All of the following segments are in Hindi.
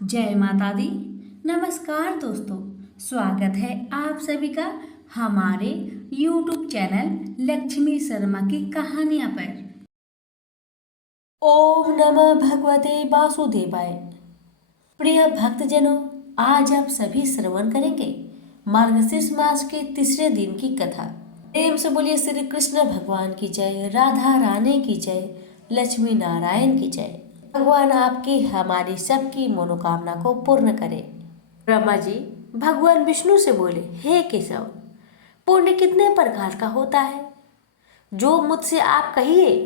जय माता दी। नमस्कार दोस्तों, स्वागत है आप सभी का हमारे YouTube चैनल लक्ष्मी शर्मा की कहानियां पर। ओम नमः भगवते वासुदेवाय। प्रिय भक्तजनों, आज आप सभी श्रवण करेंगे मार्गशीर्ष मास के तीसरे दिन की कथा। प्रेम से बोलिए श्री कृष्ण भगवान की जय, राधा रानी की जय, लक्ष्मी नारायण की जय। भगवान आपकी हमारी सबकी मनोकामना को पूर्ण करे। ब्रह्मा जी भगवान विष्णु से बोले, हे केशव, पुण्य कितने प्रकार का होता है? जो मुझसे आप कहिए,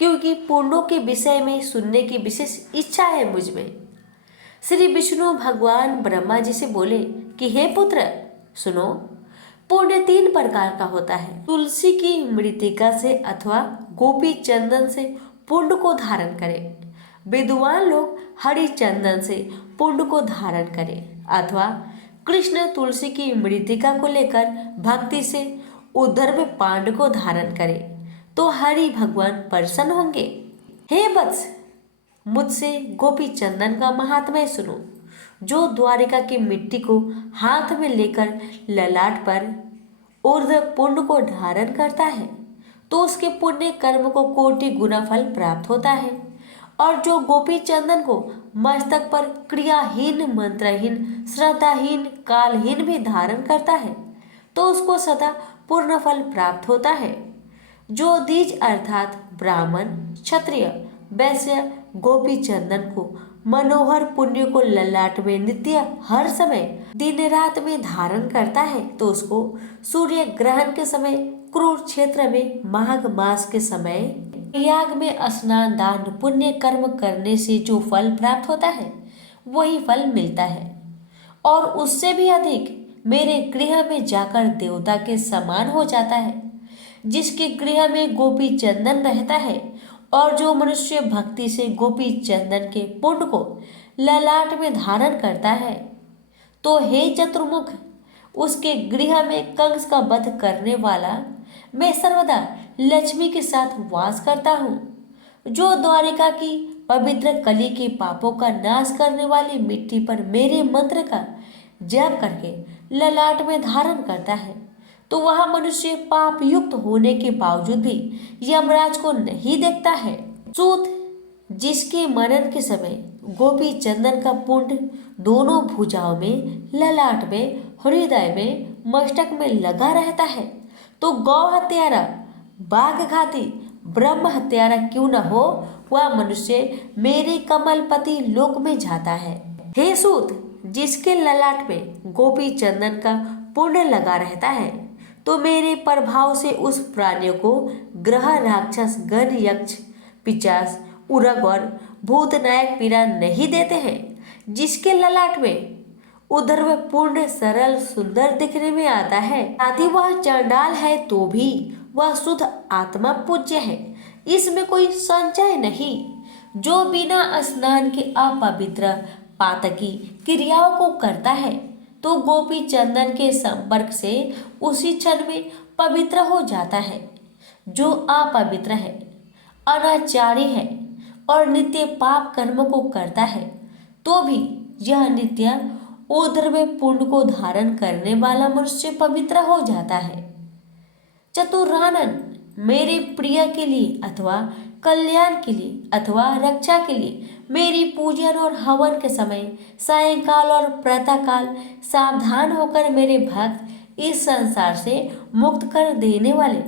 क्योंकि पुण्यों के विषय में सुनने की विशेष इच्छा है मुझ में। श्री विष्णु भगवान ब्रह्मा जी से बोले कि हे पुत्र, सुनो, पुण्य 3 प्रकार का होता है। तुलसी की मृतिका से अथवा गोपी चंदन से पुण्य को धारण करें। विद्वान लोग हरि चंदन से पुण्य को धारण करें अथवा कृष्ण तुलसी की मृतिका को लेकर भक्ति से उद्धर्व पांड को धारण करें तो हरि भगवान प्रसन्न होंगे। हे वत्स, मुझसे गोपी चंदन का महात्म्य सुनो। जो द्वारिका की मिट्टी को हाथ में लेकर ललाट पर ऊर्ध्व पुण्य को धारण करता है तो उसके पुण्य कर्म को कोटि गुना फल प्राप्त होता है। और जो गोपी चंदन को मस्तक पर क्रियाहीन, मंत्रहीन, श्रद्धाहीन, कालहीन भी धारण करता है तो उसको सदा पूर्ण फल प्राप्त होता है। जो द्विज अर्थात ब्राह्मण, क्षत्रिय, वैश्य गोपी चंदन को मनोहर पुण्य को ललाट में नित्य हर समय दिन रात में धारण करता है तो उसको सूर्य ग्रहण के समय, कुरुक्षेत्र में माघ मास के समय, याग में स्नान दान पुण्य कर्म करने से जो फल प्राप्त होता है वही फल मिलता है। और उससे भी अधिक मेरे गृह में जाकर देवता के समान हो जाता है। जिसके गृह में गोपी चंदन रहता है और जो मनुष्य भक्ति से गोपी चंदन के पुण्य को ललाट में धारण करता है तो हे चतुर्मुख, उसके गृह में कंस का वध करने वाला मैं सर्वदा लक्ष्मी के साथ वास करता हूँ। जो द्वारिका की पवित्र कली के पापों का नाश करने वाली मिट्टी पर मेरे मंत्र का जप करके ललाट में धारण करता है तो वह मनुष्य पाप युक्त होने के बावजूद भी यमराज को नहीं देखता है। सूत, जिसके मनन के समय गोपी चंदन का पुण्य दोनों भुजाओं में, ललाट में, हृदय में, मस्तक में लगा रहता है तो गौ हत्यारा, बाघ घाती, ब्रह्म हत्यारा क्यों न हो, वह मनुष्य मेरे कमलपति लोक में जाता है। हे सूत, जिसके ललाट में गोपी चंदन का पुण्य लगा रहता है तो मेरे प्रभाव से उस प्राणियों को ग्रह, राक्षस, गण, यक्ष, पिशाच, उरग और भूत नायक पीड़ा नहीं देते हैं। जिसके ललाट में उधर पूर्ण, सरल, सुंदर दिखने में आता है, साथ ही वह चंडाल है तो भी वह शुद्ध आत्मा पूज्य है, इसमें कोई संशय नहीं। जो बिना स्नान के अपवित्र पातकी क्रियाओं को करता है तो गोपी चंदन के संपर्क से उसी क्षण में पवित्र हो जाता है। जो अपवित्र है, अनाचारी है और नित्य पाप कर्म को करता है तो भी यह नित्य ऊर्ध्व पुण्य को धारण करने वाला मनुष्य पवित्र हो जाता है। चतुरानन, मेरे प्रिय के लिए अथवा कल्याण के लिए अथवा रक्षा के लिए मेरी पूजन और हवन के समय सायंकाल और प्रातःकाल सावधान होकर मेरे भक्त इस संसार से मुक्त कर देने वाले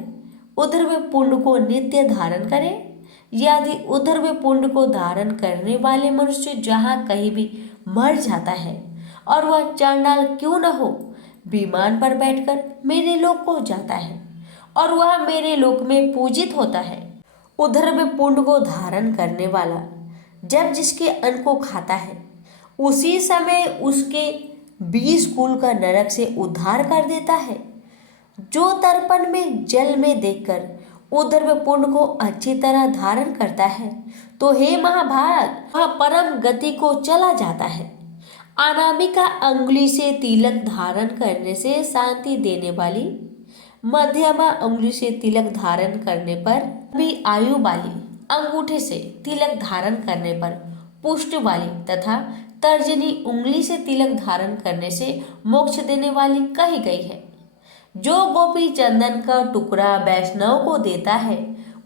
ऊर्ध्व पुण्य को नित्य धारण करें। यदि ऊर्ध्व पुण्य को धारण करने वाले मनुष्य जहाँ कहीं भी मर जाता है और वह चांडाल क्यों न हो, विमान पर बैठकर मेरे लोक को जाता है और वह मेरे लोक में पूजित होता है। ऊर्ध्व पुण्य को धारण करने वाला जब जिसके अन्न को खाता है उसी समय उसके 20 कुल का नरक से उद्धार कर देता है। जो तर्पण में जल में देखकर ऊर्ध्व पुण्य को अच्छी तरह धारण करता है तो हे महाभारत, वह परम गति को चला जाता है। अनामिका अंगुली से तिलक धारण करने से शांति देने वाली, मध्यमा अंगुली से तिलक धारण करने पर भी आयु वाली, अंगूठे से तिलक धारण करने पर पुष्ट वाली तथा तर्जनी उंगली से तिलक धारण करने से मोक्ष देने वाली कही गई है। जो गोपी चंदन का टुकड़ा वैष्णव को देता है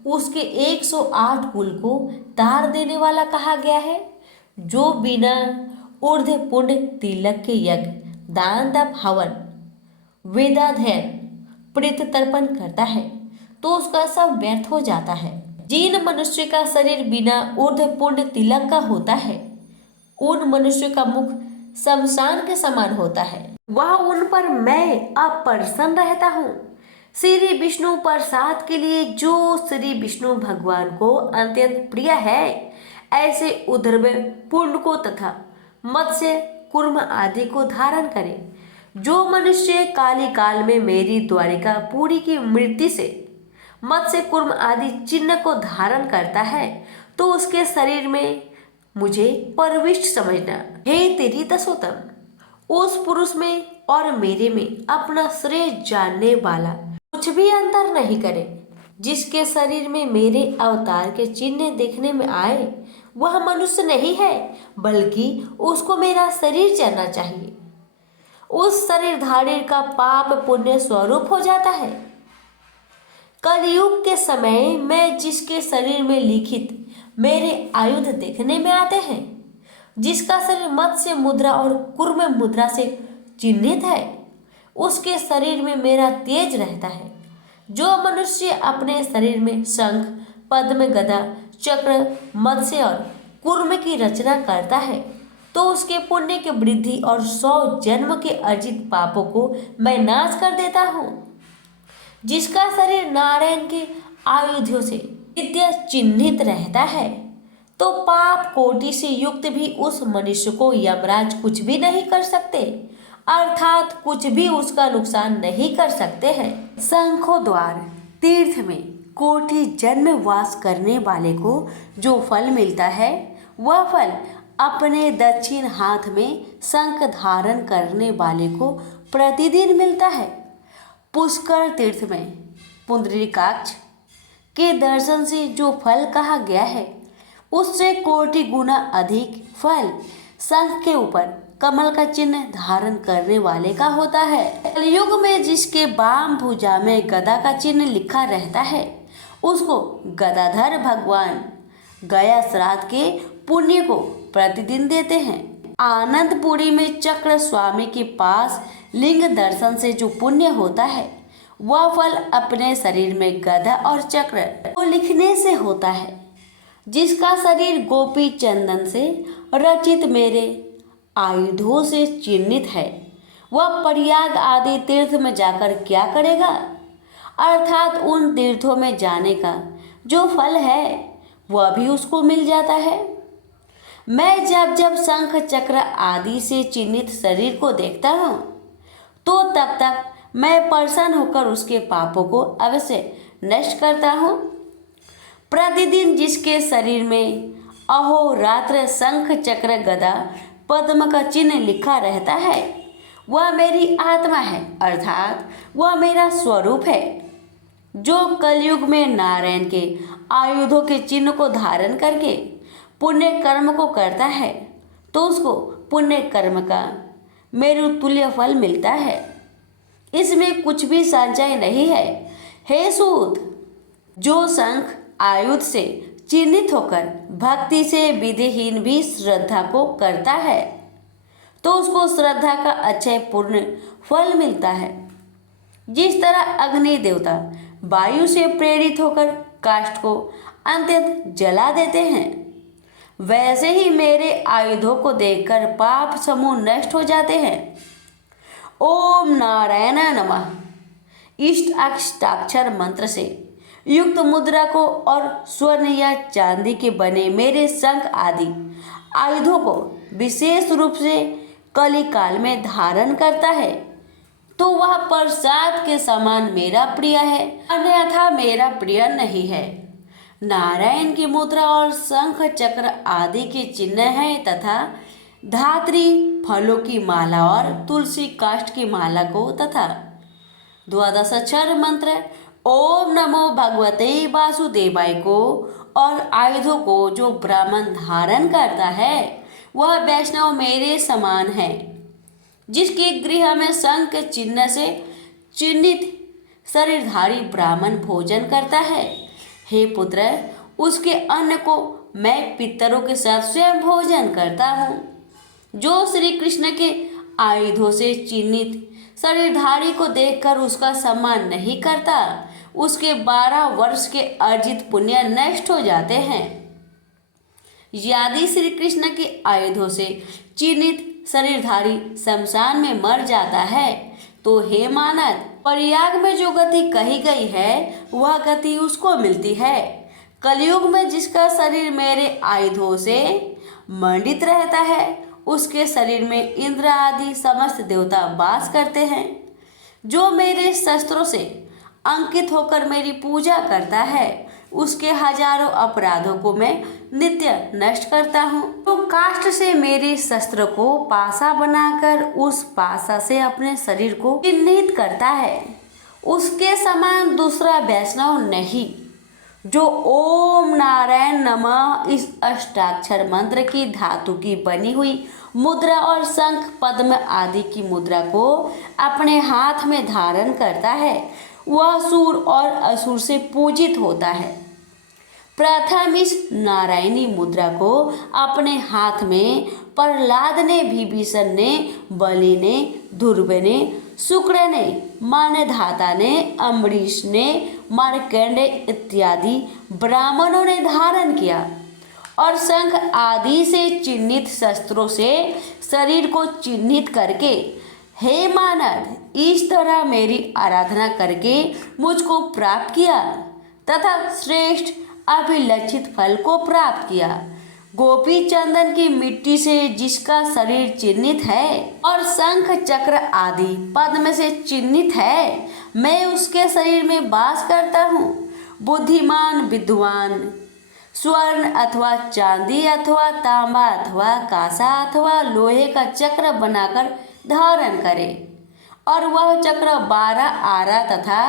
उसके 108 कुल को तार देने वाला कहा गया है। जो बिना ऊर्ध्व पुण्य तिलक के यज्ञ, दान, तप, हवन, वेदाध्ययन, प्रेत तर्पण करता है तो उसका सब व्यर्थ हो जाता है। जिन मनुष्य का शरीर बिना ऊर्ध्व पुण्य तिलक का होता है उन मनुष्य का मुख शमशान के समान होता है। वह उन पर मैं अप्रसन्न रहता हूँ। श्री विष्णु प्रसाद के लिए जो श्री विष्णु भगवान को अत्यंत प्रिय है ऐसे ऊर्ध्व पुण्य को तथा मत्स्य, कूर्म आदि को धारण करे। जो मनुष्य काली काल में मेरी द्वारिका पुरी की मृत्यु से मत्स्य, कूर्म आदि चिन्ह को धारण करता है तो उसके शरीर में मुझे परविष्ट समझना। हे तेरी दसोतम, उस पुरुष में और मेरे में अपना श्रेय जानने वाला कुछ भी अंतर नहीं करे। जिसके शरीर में मेरे अवतार के चिन्ह देखने में आए वह मनुष्य नहीं है बल्कि उसको मेरा शरीर जानना चाहिए। उस शरीरधारी का पाप पुण्य स्वरूप हो जाता है। कलयुग के समय में जिसके शरीर में लिखित मेरे आयुध देखने में आते हैं, जिसका शरीर मत्स्य मुद्रा और कूर्म मुद्रा से चिन्हित है, उसके शरीर में मेरा तेज रहता है। जो मनुष्य अपने शरीर में शंख, पद्म, गदा, चक्र, मत्स्य और कूर्म की रचना करता है तो उसके पुण्य की वृद्धि और 100 जन्म के अर्जित पापों को मैं नाश कर देता हूँ। जिसका शरीर नारायण के आयुधों से नित्य चिन्हित रहता है तो पाप कोटि से युक्त भी उस मनुष्य को यमराज कुछ भी नहीं कर सकते, अर्थात कुछ भी उसका नुकसान नहीं कर सकते हैं। शंखों द्वार तीर्थ में कोटि जन्म वास करने वाले को जो फल मिलता है वह फल अपने दक्षिण हाथ में शंख धारण करने वाले को प्रतिदिन मिलता है। पुष्कर तीर्थ में पुंडरीकाक्ष के दर्शन से जो फल कहा गया है उससे कोटि गुना अधिक फल शंख के ऊपर कमल का चिन्ह धारण करने वाले का होता है। कलयुग में जिसके वाम भुजा में गदा का चिन्ह लिखा रहता है उसको गदाधर भगवान गया श्राद्ध के पुण्य को प्रतिदिन देते हैं। आनंदपुरी में चक्र स्वामी के पास लिंग दर्शन से जो पुण्य होता है वह फल अपने शरीर में गदा और चक्र को लिखने से होता है। जिसका शरीर गोपी चंदन से रचित मेरे आयुधों से चिन्हित है वह प्रयाग आदि तीर्थ में जाकर क्या करेगा, अर्थात उन तीर्थों में जाने का जो फल है वह भी उसको मिल जाता है। मैं जब जब शंख, चक्र आदि से चिन्हित शरीर को देखता हूँ तो तब तक मैं प्रसन्न होकर उसके पापों को अवश्य नष्ट करता हूँ। प्रतिदिन जिसके शरीर में अहोरात्र शंख, चक्र, गदा, पद्म का चिन्ह लिखा रहता है वह मेरी आत्मा है, अर्थात वह मेरा स्वरूप है। जो कलयुग में नारायण के आयुधों के चिन्ह को धारण करके पुण्य कर्म को करता है तो उसको पुण्य कर्म का मेरु तुल्य फल मिलता है। इसमें कुछ भी संचय नहीं है। हे सूत, जो शंख आयुध से चिन्हित होकर भक्ति से विधिहीन भी श्रद्धा को करता है तो उसको श्रद्धा का अक्षय पूर्ण फल मिलता है। जिस तरह अग्नि देवता वायु से प्रेरित होकर काष्ठ को अत्यंत जला देते हैं वैसे ही मेरे आयुधों को देखकर पाप समूह नष्ट हो जाते हैं। ओम नारायण नमः इष्ट अष्टाक्षर मंत्र से युक्त मुद्रा को और स्वर्ण या चांदी के बने मेरे शंख आदि आयुधों को विशेष रूप से कली काल में धारण करता है तो वह प्रसाद के समान मेरा प्रिय है, अन्यथा मेरा प्रिय नहीं है। नारायण की मुद्रा और शंख, चक्र आदि के चिन्ह हैं तथा धात्री फलों की माला और तुलसी काष्ठ की माला को तथा द्वादशाक्षर मंत्र ओम नमो भगवते वासुदेवाय को और आयुधों को जो ब्राह्मण धारण करता है वह वैष्णव मेरे समान है। जिसके गृह में शंख के चिन्ह से चिन्हित शरीरधारी ब्राह्मण भोजन करता है, हे पुत्र, उसके अन्न को मैं पितरों के साथ स्वयं भोजन करता हूँ। जो श्री कृष्ण के आयुधों से चिन्हित शरीरधारी को देखकर उसका सम्मान नहीं करता, उसके 12 वर्ष के अर्जित पुण्य नष्ट हो जाते हैं। यदि श्री कृष्ण के आयुधों से चिन्हित शरीरधारी शमशान में मर जाता है तो हे मानद, प्रयाग में जो गति कही गई है वह गति उसको मिलती है। कलयुग में जिसका शरीर मेरे आयुधों से मंडित रहता है उसके शरीर में इंद्र आदि समस्त देवता वास करते हैं। जो मेरे शस्त्रों से अंकित होकर मेरी पूजा करता है उसके हजारों अपराधों को मैं नित्य नष्ट करता हूँ। तो काष्ठ से मेरे शस्त्र को पासा बनाकर उस पासा से अपने शरीर को चिन्हित करता है, उसके समान दूसरा वैष्णव नहीं। जो ओम नारायण नमः इस अष्टाक्षर मंत्र की धातु की बनी हुई मुद्रा और शंख पद्म आदि की मुद्रा को अपने हाथ में धारण करता है वह सूर और असुर से पूजित होता है। प्रथम इस नारायणी मुद्रा को अपने हाथ में प्रहलाद ने, विभीषण ने, बलि ने, ध्रुव ने, शुक्र ने, मानधाता ने, अम्बरीश ने, मार्कंडेय इत्यादि ब्राह्मणों ने धारण किया और शंख आदि से चिन्हित शस्त्रों से शरीर को चिन्हित करके, हे मानद, इस तरह मेरी आराधना करके मुझको प्राप्त किया तथा श्रेष्ठ अभिलक्षित फल को प्राप्त किया। गोपी चंदन की मिट्टी से जिसका शरीर चिन्हित है और शंख चक्र आदि पद्म से चिन्हित है, मैं उसके शरीर में वास करता हूँ। बुद्धिमान विद्वान स्वर्ण अथवा चांदी अथवा तांबा अथवा कांसा अथवा लोहे का चक्र बनाकर धारण करे और वह चक्र 12 आरा तथा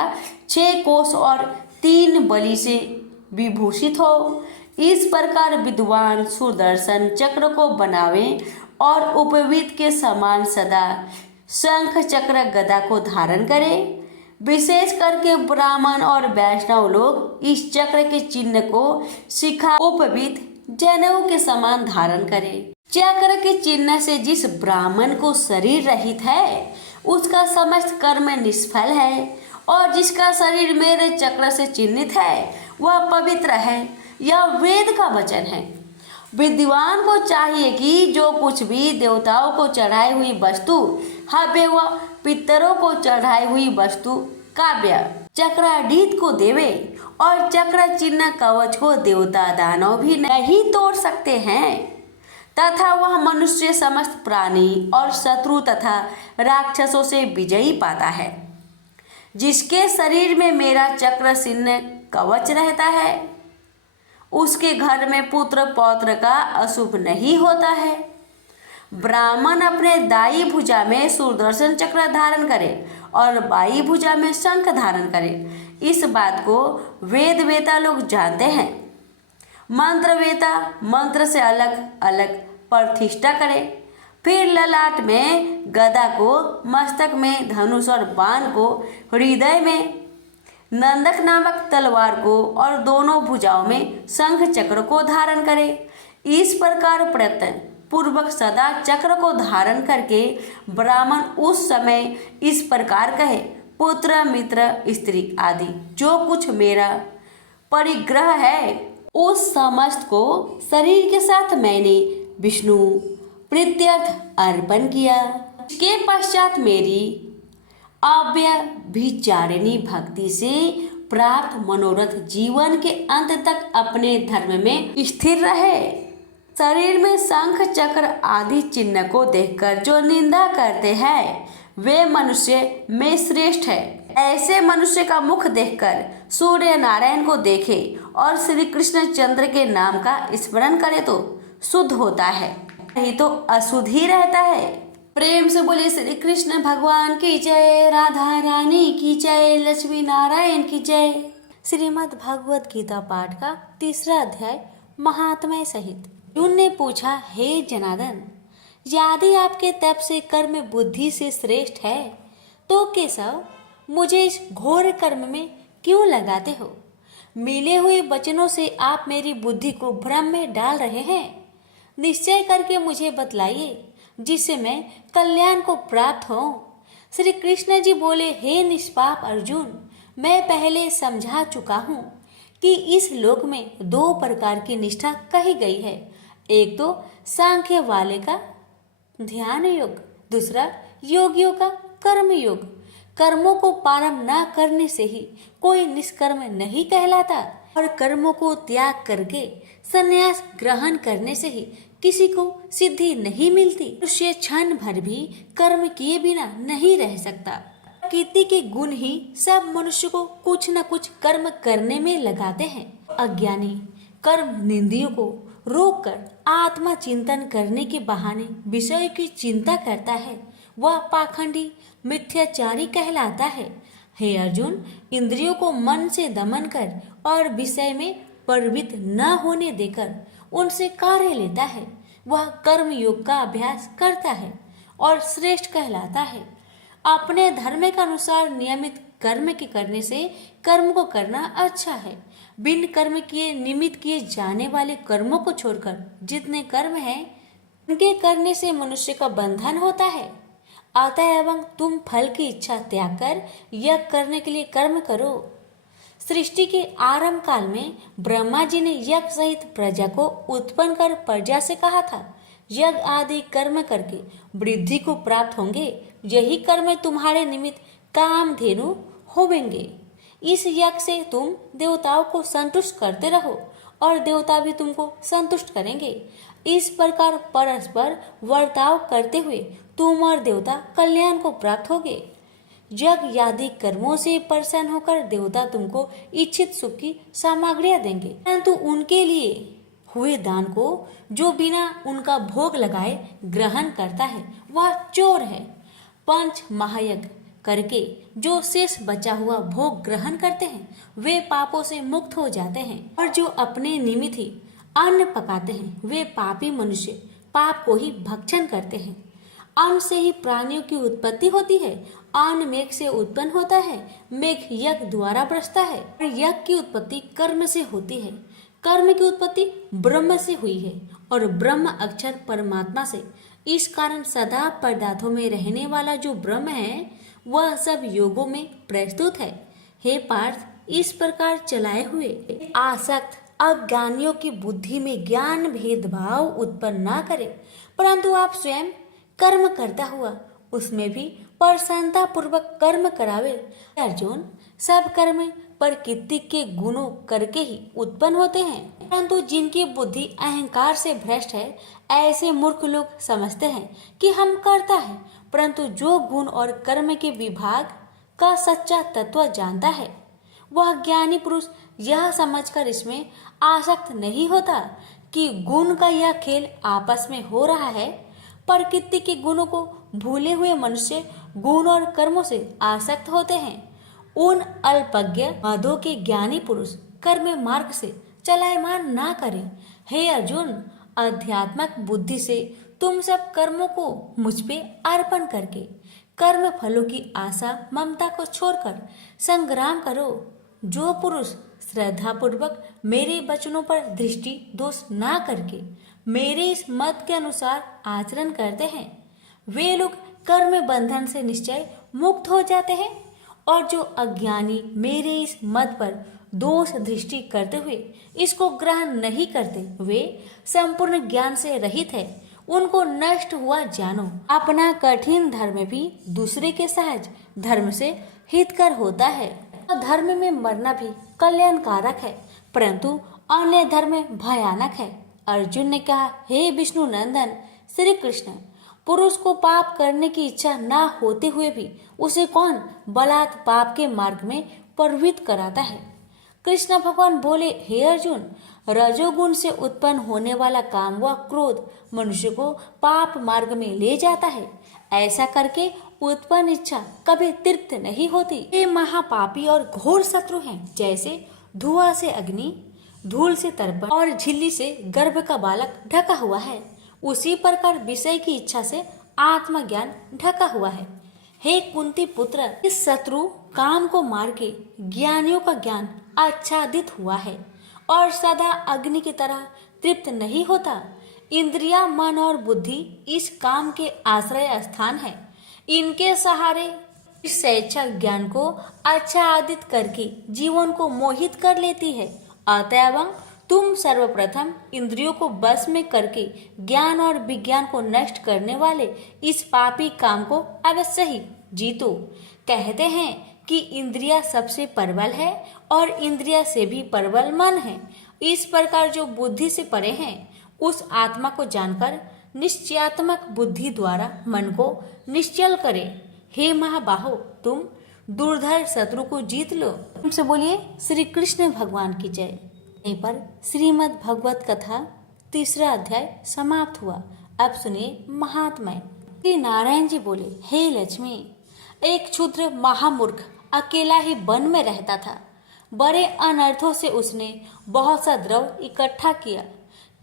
6 कोस और 3 बलि से विभूषित हो। इस प्रकार विद्वान सुदर्शन चक्र को बनावे और उपवीत के समान सदा शंख चक्र गदा को धारण करे। विशेष करके ब्राह्मण और वैष्णव लोग इस चक्र के चिन्ह को शिखा उपवीत जनेऊ के समान धारण करे। चक्र के चिन्ह से जिस ब्राह्मण को शरीर रहित है उसका समस्त कर्म निष्फल है और जिसका शरीर मेरे चक्र से चिन्हित है वह पवित्र है। यह वेद का वचन है। विद्वान को चाहिए कि जो कुछ भी देवताओं को चढ़ाई हुई वस्तु हव्य व पितरों को चढ़ाई हुई वस्तु काव्य चक्राडीत को देवे और चक्र चिन्ह कवच को देवता दानव भी नहीं तोड़ सकते हैं तथा वह मनुष्य समस्त प्राणी और शत्रु तथा राक्षसों से विजयी पाता है। जिसके शरीर में मेरा चक्र चिन्ह कवच रहता है उसके घर में पुत्र पौत्र का अशुभ नहीं होता है। ब्राह्मण अपने दाई भुजा में सुदर्शन चक्र धारण करे और बाई भुजा में शंख धारण करे। इस बात को वेद वेता लोग जानते हैं। मंत्र वेता मंत्र से अलग अलग प्रतिष्ठा करे, फिर ललाट में गदा को, मस्तक में धनुष और बाण को, हृदय में नंदक नामक तलवार को और दोनों भुजाओं में शंख चक्र को धारण करे। इस प्रकार प्रयत्न पूर्वक सदा चक्र को धारण करके ब्राह्मण उस समय इस प्रकार कहे, पुत्र मित्र स्त्री आदि जो कुछ मेरा परिग्रह है उस समस्त को शरीर के साथ मैंने विष्णु प्रीत्यर्थ अर्पण किया। के पश्चात मेरी अव्यभिचारिणी भक्ति से प्राप्त मनोरथ जीवन के अंत तक अपने धर्म में स्थिर रहे। शरीर में शंख चक्र आदि चिन्ह को देखकर जो निंदा करते हैं वे मनुष्य में श्रेष्ठ है। ऐसे मनुष्य का मुख देखकर सूर्य नारायण को देखे और श्री कृष्ण चंद्र के नाम का स्मरण करे तो शुद्ध होता है, नहीं तो अशुद्ध ही रहता है। प्रेम से बोले श्री कृष्ण भगवान की जय, राधा रानी की जय, लक्ष्मी नारायण की जय। श्रीमद् भगवत गीता पाठ का 3रा अध्याय महात्म्य सहित। अर्जुन ने पूछा, हे जनार्दन, यदि आपके तप से कर्म बुद्धि से श्रेष्ठ है तो केशव मुझे इस घोर कर्म में क्यों लगाते हो? मिले हुए वचनों से आप मेरी बुद्धि को भ्रम में डाल रहे हैं। निश्चय करके मुझे बतलाइए जिससे मैं कल्याण को प्राप्त हो। श्री कृष्ण जी बोले, हे निष्पाप अर्जुन, मैं पहले समझा चुका हूँ कि इस लोक में 2 प्रकार की निष्ठा कही गई है। एक तो सांख्य वाले का ध्यान योग, दूसरा योगियों का कर्म योग। कर्मों को पारम न करने से ही कोई निष्कर्म नहीं कहलाता और कर्मों को त्याग करके संन्यास ग्रहण करने से ही किसी को सिद्धि नहीं मिलती। मनुष्य क्षण भर भी कर्म किए बिना नहीं रह सकता। प्रकृति के गुण ही सब मनुष्य को कुछ न कुछ कर्म करने में लगाते हैं। अज्ञानी कर्म निंदियों को रोक कर आत्मा चिंतन करने के बहाने विषय की चिंता करता है, वह पाखंडी मिथ्याचारी कहलाता है। हे अर्जुन, इंद्रियों को मन से दमन कर और विषय में प्रवृत्त न होने देकर उनसे कार्य लेता है, वह कर्म योग का अभ्यास करता है और श्रेष्ठ कहलाता है। अपने धर्म के अनुसार नियमित कर्म के करने से कर्म को करना अच्छा है। बिन कर्म किए निमित्त किए जाने वाले कर्मों को छोड़कर जितने कर्म हैं उनके करने से मनुष्य का बंधन होता है। अतएव तुम फल की इच्छा त्याग कर यज्ञ करने के लिए कर्म करो। सृष्टि के आरंभ काल में ब्रह्मा जी ने यज्ञ सहित प्रजा को उत्पन्न कर प्रजा से कहा था, यज्ञ आदि कर्म करके वृद्धि को प्राप्त होंगे। यही कर्म तुम्हारे निमित्त कामधेनु होवेंगे। इस यज्ञ से तुम देवताओं को संतुष्ट करते रहो और देवता भी तुमको संतुष्ट करेंगे। इस प्रकार परस्पर वर्ताव करते हुए तुम और देवता कल्याण को प्राप्त होगे। यज्ञ आदि कर्मों से प्रसन्न होकर देवता तुमको इच्छित सुख की सामग्रियां देंगे, परंतु उनके लिए हुए दान को जो बिना उनका भोग लगाए ग्रहण करता है वह चोर है। 5 महायज्ञ करके जो शेष बचा हुआ भोग ग्रहण करते हैं वे पापों से मुक्त हो जाते हैं, और जो अपने निमित्त ही अन्न पकाते हैं वे पापी मनुष्य पाप को ही भक्षण करते हैं। अन्न से ही प्राणियों की उत्पत्ति होती है। अन्न मेघ से उत्पन्न होता है, मेघ यज्ञ द्वारा बरसता है और यज्ञ की उत्पत्ति कर्म से होती है। कर्म की उत्पत्ति ब्रह्म से हुई है और ब्रह्म अक्षर परमात्मा से। इस कारण सदा पदार्थों में रहने वाला जो ब्रह्म है वह सब योगों में प्रस्तुत है। हे पार्थ, इस प्रकार चलाए हुए आसक्त अज्ञानियों की बुद्धि में ज्ञान भेदभाव उत्पन्न न करे, परंतु आप स्वयं कर्म करता हुआ उसमें भी प्रसन्नता पूर्वक कर्म करावे। अर्जुन, सब कर्म प्रकृति के गुणों करके ही उत्पन्न होते हैं, परंतु जिनकी बुद्धि अहंकार से भ्रष्ट है ऐसे मूर्ख लोग समझते हैं कि हम करता है, परंतु जो गुण और कर्म के विभाग का सच्चा तत्व जानता है वह ज्ञानी पुरुष यह समझकर इसमें आसक्त नहीं होता कि गुण का यह खेल आपस में हो रहा है। प्रकृति के गुणों को भूले हुए मनुष्य गुण और कर्मों से आसक्त होते हैं। उन अल्पज्ञ मदों के ज्ञानी पुरुष कर्म मार्ग से चलायमान ना करें। हे अर्जुन, अध्यात्मक बुद्धि से तुम सब कर्मों को मुझ पे अर्पण करके कर्म फलों की आशा ममता को छोड़कर संग्राम करो। जो पुरुष श्रद्धा पूर्वक मेरे वचनों पर दृष्टि दोष ना करके मेरे इस मत के अनुसार आचरण करते हैं वे लोग कर्म बंधन से निश्चय मुक्त हो जाते हैं, और जो अज्ञानी मेरे इस मत पर दोष दृष्टि करते हुए इसको ग्रहण नहीं करते वे संपूर्ण ज्ञान से रहित है। उनको नष्ट हुआ जानो। अपना कठिन धर्म भी दूसरे के सहज धर्म से हितकर होता है। धर्म में मरना भी कल्याणकारक है, परंतु अन्य धर्म भयानक है। अर्जुन ने कहा, हे विष्णु नंदन श्री कृष्ण, पुरुष को पाप करने की इच्छा ना होते हुए भी उसे कौन बलात् पाप के मार्ग में प्रवृत्त कराता है? कृष्ण भगवान बोले, हे अर्जुन, रजोगुण से उत्पन्न होने वाला काम व क्रोध मनुष्य को पाप मार्ग में ले जाता है। ऐसा करके उत्पन्न इच्छा कभी तृप्त नहीं होती। ये महापापी और घोर शत्रु हैं। जैसे धुआं से अग्नि, धूल से तर्पण और झिल्ली से गर्भ का बालक ढका हुआ है, उसी प्रकार विषय की इच्छा से आत्मज्ञान ढका हुआ है। हे कुंती पुत्र, इस शत्रु काम को मार के ज्ञानियों का ज्ञान आच्छादित हुआ है और सदा अग्नि की तरह तृप्त नहीं होता। इंद्रिया, मन और बुद्धि इस काम के आश्रय स्थान है। इनके सहारे इस स्वेच्छा ज्ञान को आच्छादित करके जीवन को मोहित कर लेती है। अतएव तुम सर्वप्रथम इंद्रियों को बस में करके ज्ञान और विज्ञान को नष्ट करने वाले इस पापी काम को अवश्य ही जीतो। कहते हैं कि इंद्रिया सबसे प्रबल है और इंद्रिया से भी प्रबल मन है। इस प्रकार जो बुद्धि से परे हैं उस आत्मा को जानकर निश्चयात्मक बुद्धि द्वारा मन को निश्चल करे। हे महाबाहो, तुम दुर्धर शत्रु को जीत लो। तुमसे बोलिए श्री कृष्ण भगवान की जय। यहीं पर श्रीमद् भगवत कथा 3रा अध्याय समाप्त हुआ। अब सुनिए महात्म्य। श्री नारायण जी बोले, हे लक्ष्मी, एक क्षुद्र महामूर्ख अकेला ही वन में रहता था। बड़े अनर्थों से उसने बहुत सा द्रव इकट्ठा किया।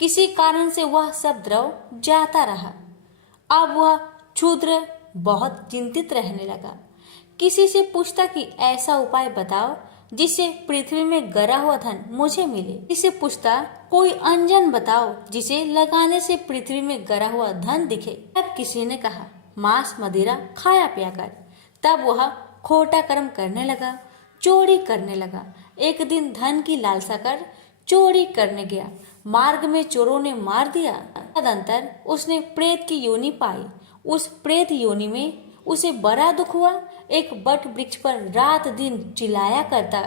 किसी कारण से वह सब द्रव जाता रहा। अब वह क्षुद्र बहुत चिंतित रहने लगा। किसी से पूछता कि ऐसा उपाय बताओ जिससे पृथ्वी में गरा हुआ धन मुझे मिले। किसी पूछता कोई अंजन बताओ जिसे लगाने से पृथ्वी में गरा हुआ धन दिखे। तब किसी ने कहा मांस मदिरा खाया पिया कर। तब वह खोटा कर्म करने लगा, चोरी करने लगा। एक दिन धन की लालसा कर चोरी करने गया। मार्ग में चोरों ने मार दिया। तदंतर उसने प्रेत की योनि पाई। उस प्रेत योनि में उसे बड़ा दुख हुआ। एक बट वृक्ष पर रात दिन चिल्लाया करता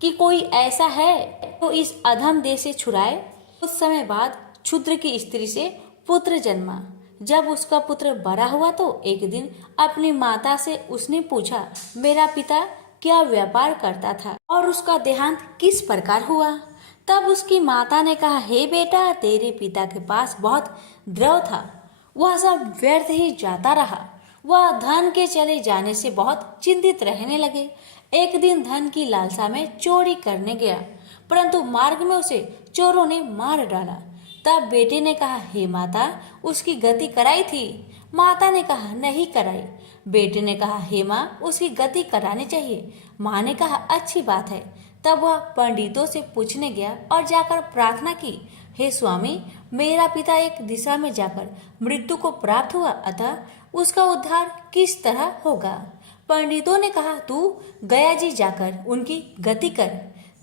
कि कोई ऐसा है तो इस अधम देह से छुड़ाए। कुछ समय बाद क्षुद्र की स्त्री से पुत्र जन्मा। जब उसका पुत्र बड़ा हुआ तो एक दिन अपनी माता से उसने पूछा, मेरा पिता क्या व्यापार करता था और उसका देहांत किस प्रकार हुआ? तब उसकी माता ने कहा, हे बेटा, तेरे पिता के पास बहुत द्रव था, वह सब व्यर्थ ही जाता रहा। वह धन के चले जाने से बहुत चिंतित रहने लगे। एक दिन धन की लालसा में चोरी करने गया, परंतु मार्ग में उसे चोरों ने मार डाला। तब बेटे ने कहा, हे माता, उसकी गति कराई थी? माता ने कहा, नहीं कराई। बेटे ने कहा, हे माँ, उसकी गति करानी चाहिए। माँ ने कहा, अच्छी बात है। तब वह पंडितों से पूछने गया और जाकर प्रार्थना की, हे स्वामी, मेरा पिता एक दिशा में जाकर मृत्यु को प्राप्त हुआ, अतः उसका उद्धार किस तरह होगा? पंडितों ने कहा, तू गया जी जाकर उनकी गति कर,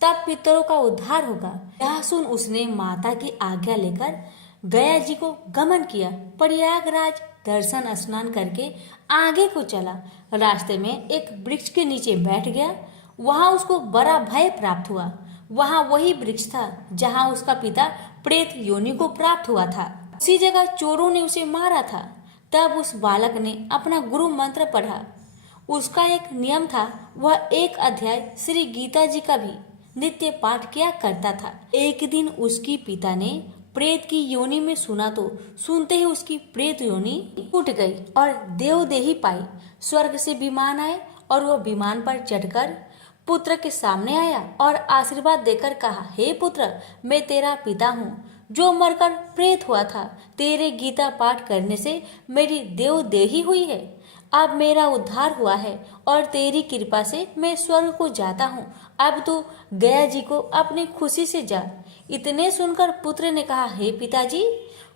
तब पितरों का उद्धार होगा। यह सुन उसने माता की आज्ञा लेकर गया जी को गमन किया। प्रयागराज दर्शन स्नान करके आगे को चला। रास्ते में एक वृक्ष के नीचे बैठ गया। वहां उसको बड़ा भय प्राप्त हुआ। वहां वही वृक्ष था जहां उसका पिता प्रेत योनि को प्राप्त हुआ था। उसी जगह चोरों ने उसे मारा था। तब उस बालक ने अपना गुरु मंत्र पढ़ा। उसका एक नियम था, वह 1 अध्याय श्री गीता जी का भी नित्य पाठ किया करता था। एक दिन उसकी पिता ने प्रेत की योनि में सुना तो सुनते ही उसकी प्रेत योनि टूट गई और देवदेही पाई। स्वर्ग से विमान आए और वह विमान पर चढ़कर पुत्र के सामने आया और आशीर्वाद देकर कहा, हे पुत्र, मैं तेरा पिता हूँ जो मरकर प्रेत हुआ था। तेरे गीता पाठ करने से मेरी देवदेही हुई है। अब मेरा उद्धार हुआ है और तेरी कृपा से मैं स्वर्ग को जाता हूँ। अब तो गया जी को अपनी खुशी से जा। इतने सुनकर पुत्र ने कहा, हे पिताजी,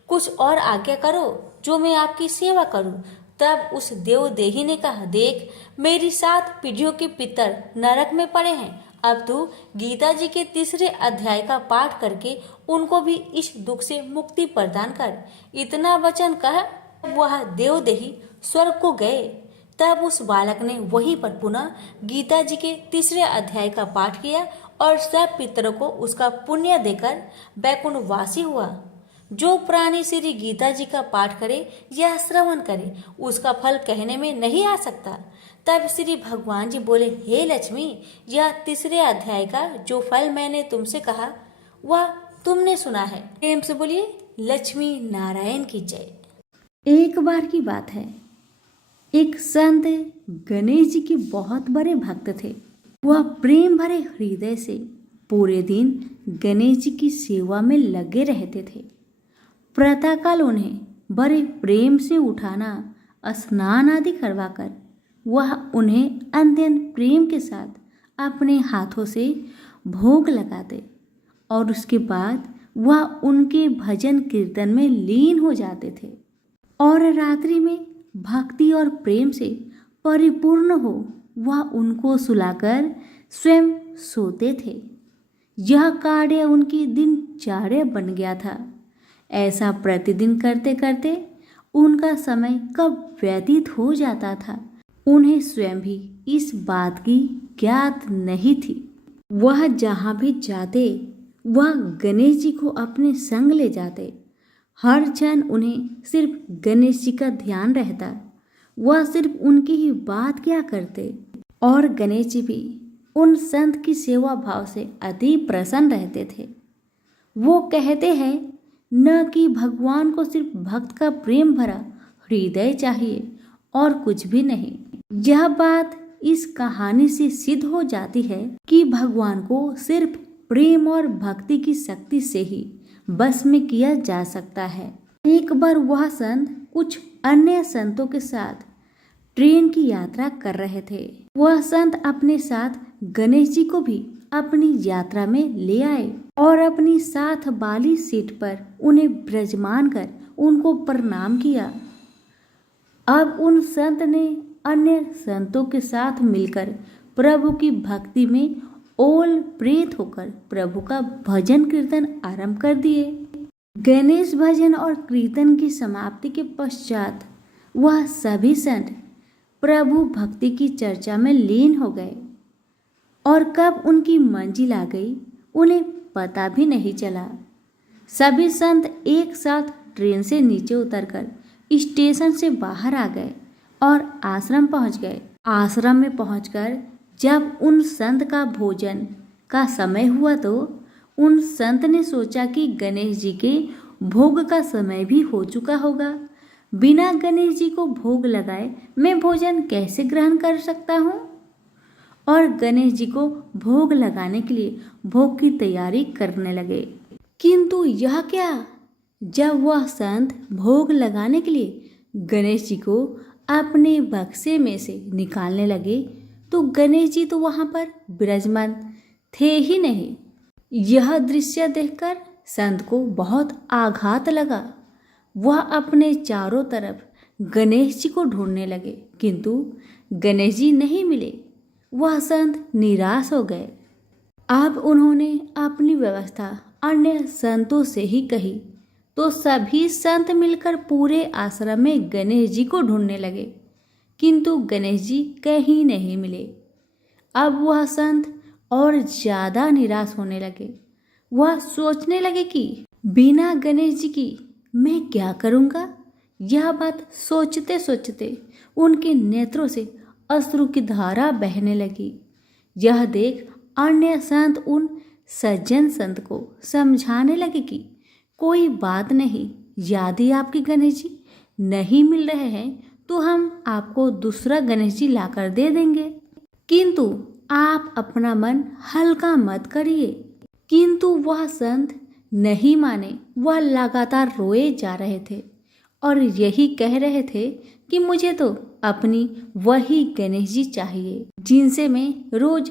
कुछ और आज्ञा करो जो मैं आपकी सेवा करूं। तब उस देवदेही ने कहा, देख, मेरी 7 पीढ़ियों के पितर नरक में पड़े हैं। अब तू गीता जी के 3रे अध्याय का पाठ करके उनको भी इस दुख से मुक्ति प्रदान कर। इतना वचन कह वह देवदेही स्वर्ग को गए। तब उस बालक ने वहीं पर पुनः गीता जी के 3रे अध्याय का पाठ किया और सब पितरों को उसका पुण्य देकर वैकुंठवासी हुआ। जो प्राणी श्री गीता जी का पाठ करे या श्रवण करे, उसका फल कहने में नहीं आ सकता। तब श्री भगवान जी बोले, हे लक्ष्मी, यह 3रे अध्याय का जो फल मैंने तुमसे कहा वह तुमने सुना है। प्रेम से बोलिए लक्ष्मी नारायण की जय। एक बार की बात है, एक संत गणेश जी के बहुत बड़े भक्त थे। वह प्रेम भरे हृदय से पूरे दिन गणेश जी की सेवा में लगे रहते थे। प्रातःकाल उन्हें बड़े प्रेम से उठाना, स्नान आदि करवाकर वह उन्हें अत्यंत प्रेम के साथ अपने हाथों से भोग लगाते और उसके बाद वह उनके भजन कीर्तन में लीन हो जाते थे और रात्रि में भक्ति और प्रेम से परिपूर्ण हो वह उनको सुलाकर स्वयं सोते थे। यह कार्य उनकी दिनचर्या बन गया था। ऐसा प्रतिदिन करते करते उनका समय कब व्यतीत हो जाता था उन्हें स्वयं भी इस बात की ज्ञात नहीं थी। वह जहाँ भी जाते वह गणेश जी को अपने संग ले जाते। हर क्षण उन्हें सिर्फ गणेश जी का ध्यान रहता। वह सिर्फ उनकी ही बात किया करते और गणेश जी भी उन संत की सेवा भाव से अति प्रसन्न रहते थे। वो कहते हैं न कि भगवान को सिर्फ भक्त का प्रेम भरा हृदय चाहिए और कुछ भी नहीं। यह बात इस कहानी से सिद्ध हो जाती है कि भगवान को सिर्फ प्रेम और भक्ति की शक्ति से ही बस में किया जा सकता है। एक बार वह संत कुछ अन्य संतों के साथ ट्रेन की यात्रा कर रहे थे। वह संत अपने साथ गणेश जी को भी अपनी यात्रा में ले आए और अपनी साथ वाली सीट पर उन्हें विराजमान कर उनको प्रणाम किया। अब उन संत ने अन्य संतों के साथ मिलकर प्रभु की भक्ति में ओल प्रेत होकर प्रभु का भजन कीर्तन आरंभ कर दिए। गणेश भजन और कीर्तन की समाप्ति के पश्चात वह सभी संत प्रभु भक्ति की चर्चा में लीन हो गए और कब उनकी मंजिल आ गई उन्हें पता भी नहीं चला। सभी संत एक साथ ट्रेन से नीचे उतरकर स्टेशन से बाहर आ गए और आश्रम पहुंच गए। आश्रम में पहुंचकर जब उन संत का भोजन का समय हुआ तो उन संत ने सोचा कि गणेश जी के भोग का समय भी हो चुका होगा। बिना गणेश जी को भोग लगाए मैं भोजन कैसे ग्रहण कर सकता हूँ? और गणेश जी को भोग लगाने के लिए भोग की तैयारी करने लगे। किंतु यह क्या, जब वह संत भोग लगाने के लिए गणेश जी को अपने बक्से में से निकालने लगे तो गणेश जी तो वहां पर विराजमान थे ही नहीं। यह दृश्य देखकर संत को बहुत आघात लगा। वह अपने चारों तरफ गणेश जी को ढूंढने लगे किंतु गणेश जी नहीं मिले। वह संत निराश हो गए। अब उन्होंने अपनी व्यवस्था अन्य संतों से ही कही तो सभी संत मिलकर पूरे आश्रम में गणेश जी को ढूंढने लगे किंतु गणेश जी कहीं नहीं मिले। अब वह संत और ज्यादा निराश होने लगे। वह सोचने लगे कि बिना गणेश जी की मैं क्या करूँगा। यह बात सोचते सोचते उनके नेत्रों से अश्रु की धारा बहने लगी। यह देख अन्य संत उन सज्जन संत को समझाने लगे कि कोई बात नहीं, यदि आपके गणेश जी नहीं मिल रहे हैं तो हम आपको दूसरा गणेश जी लाकर दे देंगे, किंतु आप अपना मन हल्का मत करिए। किंतु वह संत नहीं माने। वह लगातार रोए जा रहे थे और यही कह रहे थे कि मुझे तो अपनी वही गणेश जी चाहिए जिनसे मैं रोज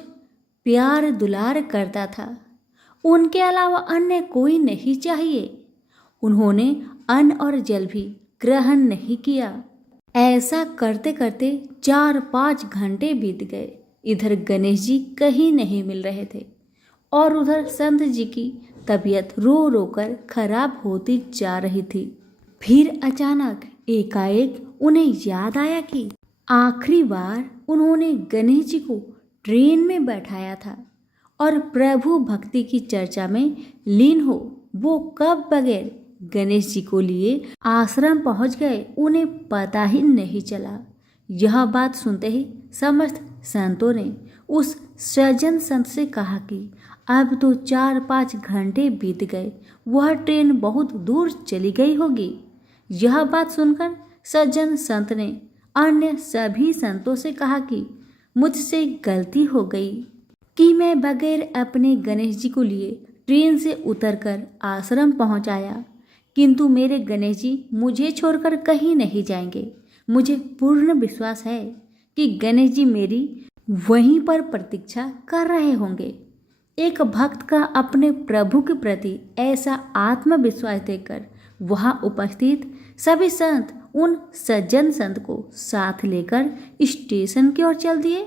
प्यार दुलार करता था। उनके अलावा अन्य कोई नहीं चाहिए। उन्होंने अन्न और जल भी ग्रहण नहीं किया। ऐसा करते करते 4-5 घंटे बीत गए। इधर गणेश जी कहीं नहीं मिल रहे थे और उधर संत जी की तबीयत रो रो कर खराब होती जा रही थी। फिर अचानक एकाएक उन्हें याद आया कि आखिरी बार उन्होंने गणेश जी को ट्रेन में बैठाया था और प्रभु भक्ति की चर्चा में लीन हो वो कब बगैर गणेश जी को लिए आश्रम पहुंच गए उन्हें पता ही नहीं चला। यह बात सुनते ही समस्त संतों ने उस सज्जन संत से कहा कि अब तो 4-5 घंटे बीत गए, वह ट्रेन बहुत दूर चली गई होगी। यह बात सुनकर सज्जन संत ने अन्य सभी संतों से कहा कि मुझसे गलती हो गई, कि मैं बगैर अपने गणेश जी को लिए ट्रेन से उतरकर आश्रम पहुंच आया, किंतु मेरे गणेश जी मुझे छोड़कर कहीं नहीं जाएंगे। मुझे पूर्ण विश्वास है कि गणेश जी मेरी वहीं पर प्रतीक्षा कर रहे होंगे। एक भक्त का अपने प्रभु के प्रति ऐसा आत्मविश्वास देखकर वहां उपस्थित सभी संत उन सज्जन संत को साथ लेकर स्टेशन की ओर चल दिए।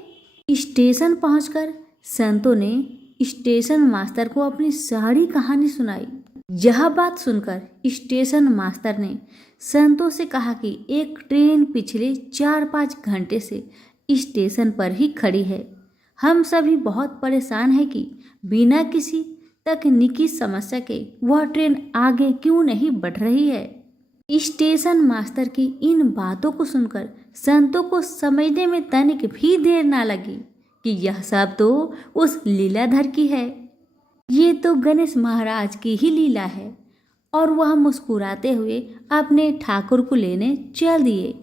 स्टेशन पहुंचकर संतों ने स्टेशन मास्टर को अपनी सारी कहानी सुनाई। यह बात सुनकर स्टेशन मास्टर ने संतों से कहा कि एक ट्रेन पिछले 4-5 घंटे से स्टेशन पर ही खड़ी है। हम सभी बहुत परेशान हैं कि बिना किसी तकनीकी समस्या के वह ट्रेन आगे क्यों नहीं बढ़ रही है। स्टेशन मास्टर की इन बातों को सुनकर संतों को समझने में तनिक भी देर ना लगी कि यह सब तो उस लीलाधर की है। ये तो गणेश महाराज की ही लीला है। और वह मुस्कुराते हुए अपने ठाकुर को लेने चल दिए।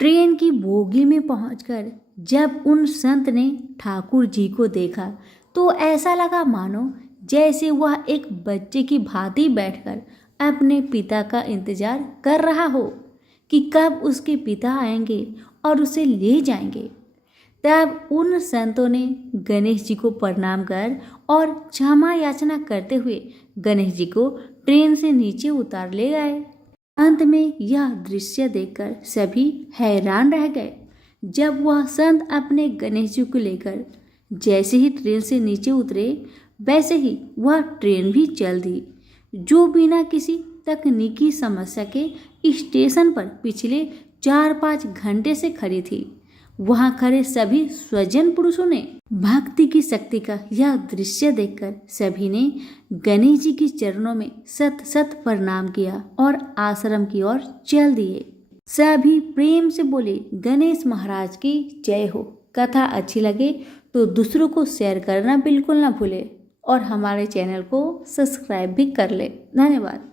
ट्रेन की बोगी में पहुंचकर जब उन संत ने ठाकुर जी को देखा तो ऐसा लगा मानो जैसे वह एक बच्चे की भांति बैठकर अपने पिता का इंतजार कर रहा हो कि कब उसके पिता आएंगे और उसे ले जाएंगे। तब उन संतों ने गणेश जी को प्रणाम कर और क्षमा याचना करते हुए गणेश जी को ट्रेन से नीचे उतार ले गए। अंत में यह दृश्य देखकर सभी हैरान रह गए। जब वह संत अपने गणेश जी को लेकर जैसे ही ट्रेन से नीचे उतरे वैसे ही वह ट्रेन भी चल दी, जो बिना किसी तकनीकी समस्या के स्टेशन पर पिछले 4-5 घंटे से खड़ी थी। वहां खड़े सभी स्वजन पुरुषों ने भक्ति की शक्ति का यह दृश्य देखकर सभी ने गणेश जी के चरणों में सत सत प्रणाम किया और आश्रम की ओर चल दिए। सभी प्रेम से बोले गणेश महाराज की जय हो। कथा अच्छी लगे तो दूसरों को शेयर करना बिल्कुल ना भूले और हमारे चैनल को सब्सक्राइब भी कर ले। धन्यवाद।